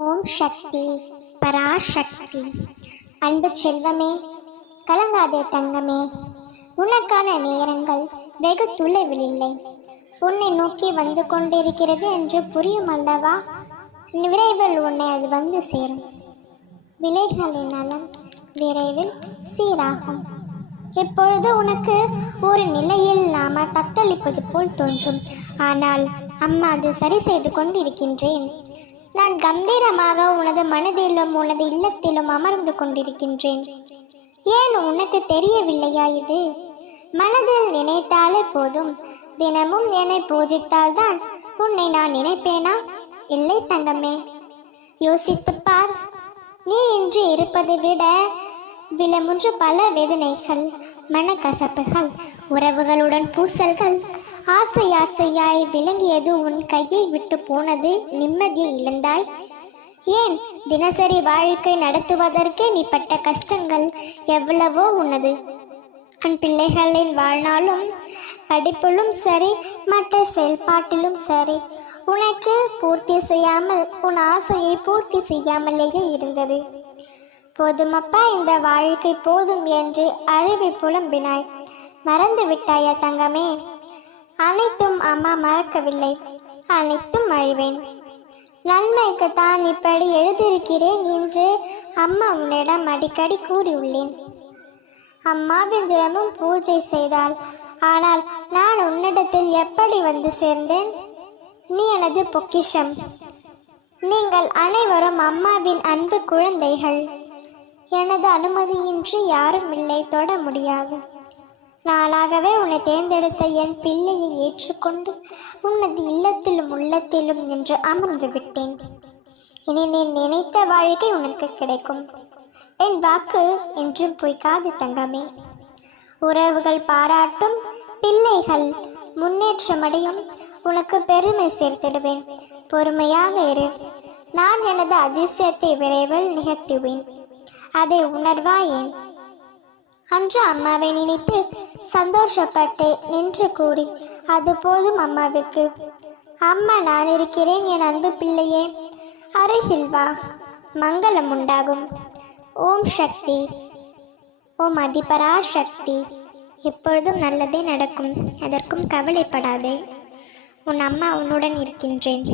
ஓம் சக்தி பராசக்தி. அன்பு செல்வமே கலங்காதே தங்கமே. உனக்கான நேரங்கள் வெகு துளைவில்லை இல்லை. உன்னை நோக்கி வந்து கொண்டிருக்கிறது என்று புரியும் அல்லவா? விரைவில் உன்னை அது வந்து சேரும். விலைகளின் நலம் விரைவில் சீராகும். இப்பொழுது உனக்கு ஒரு நிலையில் நாம தத்தளிப்பது போல் தோன்றும். ஆனால் அம்மா அது சரி செய்து கொண்டிருக்கின்றேன். நான் கம்பீரமாக உனது மனதிலும் உனது இல்லத்திலும் அமர்ந்து கொண்டிருக்கின்றேன். ஏன் உனக்கு தெரியவில்லையா இது? மனதில் நினைத்தாலே போதும். தினமும் என்னை பூஜித்தால்தான் உன்னை நான் நினைப்பேனா? இல்லை தங்கமே. யோசித்துப் பார். நீ இன்று இருப்பதை விட விலமுன்று பல வேதனைகள் மனக்கசப்புகள் உறவுகளுடன் பூசல்கள் ஆசை ஆசையாய் விளங்கியது உன் கையை விட்டு போனது நிம்மதியை இழந்தாய். ஏன் தினசரி வாழ்க்கை நடத்துவதற்கே நீ பட்ட கஷ்டங்கள் எவ்வளவோ உன்னது. உன் பிள்ளைகளின் வாழ்நாளும் படிப்பிலும் சரி மற்ற செயல்பாட்டிலும் சரி உனக்கு பூர்த்தி செய்யாமல் உன் ஆசையை பூர்த்தி செய்யாமலேயே இருந்தது. போதுமப்பா இந்த வாழ்க்கை போதும் என்று அழுவி புலம்பினாய். மறந்து விட்டாயா தங்கமே? அனைத்தும் அம்மா மறக்கவில்லை. அனைத்தும் அழிவேன். நன்மைக்கு தான் இப்படி எழுதியிருக்கிறேன் என்று அம்மா உன்னிடம் அடிக்கடி கூறியுள்ளேன். அம்மாவின் தினமும் பூஜை செய்தாள். ஆனால் நான் உன்னிடத்தில் எப்படி வந்து சேர்ந்தேன்? நீ எனது பொக்கிஷம். நீங்கள் அனைவரும் அம்மாவின் அன்பு குழந்தைகள். எனது அனுமதியின்றி யாரும் இல்லை தொட முடியாது. நானாகவே உன்னை தேர்ந்தெடுத்த என் பிள்ளையை ஏற்றுக்கொண்டு உனது இல்லத்திலும் உள்ளத்திலும் என்று அமர்ந்து விட்டேன். இனி நீ நினைத்த வாழ்க்கை உனக்கு கிடைக்கும். என் வாக்கு என்றும் பொய்க்காது தங்கமே. உறவுகள் பாராட்டும் பிள்ளைகள் முன்னேற்றமடையும். உனக்கு பெருமை சேர்த்திடுவேன். பொறுமையாக இரு. நான் எனது அதிசயத்தை விரைவில் நிகழ்த்துவேன். அதை உணர்வாயேன். அன்று அம்மாவை நினைத்து சந்தோஷப்பட்டு நின்று கூறி அது போதும் அம்மாவிற்கு. அம்மா நான் இருக்கிறேன் என் அன்பு பிள்ளையே. அருகில் வா. மங்களம் உண்டாகும். ஓம் சக்தி. ஓம் அதிபரா சக்தி எப்பொழுதும் நல்லதே நடக்கும். அதற்கும் கவலைப்படாதே. உன் அம்மா உன்னுடன் இருக்கின்றேன்.